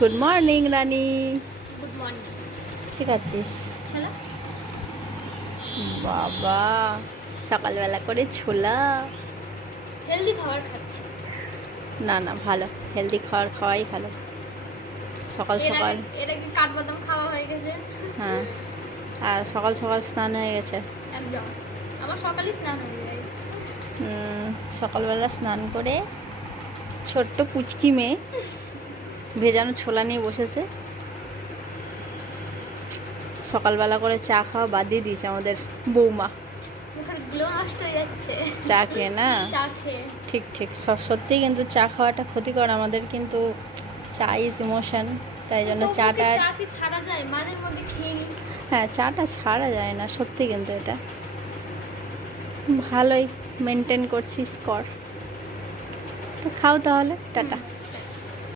Good morning Rani. Good morning. কি করছিস? ছোলা। বাবা, সকালবেলা করে ছোলা? হেলদি খাবার খাচ্ছি। না না, ভালো, হেলদি খাবার খাওয়াই ভালো সকাল এর আগে সকাল। এর আগে কাঠবাদাম খাওয়া হয়ে গেছে। হ্যাঁ, আর সকাল সকাল স্নান হয়ে গেছে। একদম। আমার সকালে স্নান হয়ে যায়। সকালবেলা স্নান করে ছোট্ট পুচকি মেয়ে ভেজানো ছোলা নিয়ে বসেছে। সকালবেলা করে চা খাওয়া বাদ দিয়ে দিয়েছে আমাদের বৌমা। মুখের গ্লো নষ্ট হয়ে যাচ্ছে চা খেয়ে না? চা খেয়ে। ঠিক ঠিক, সত্যিই কিন্তু চা খাওয়াটা ক্ষতিকর আমাদের, কিন্তু চা ইজ ইমোশন, তাই জন্য তবুও কি চাটা। চা কি ছাড়া যায়? মাঝে মধ্যে খেয়ে নি। হ্যাঁ, চাটা ছাড়া যায় না সত্যি, কিন্তু এটা ভালোই মেনটেন করছিস, কর। তো খাও তাহলে, টাটা।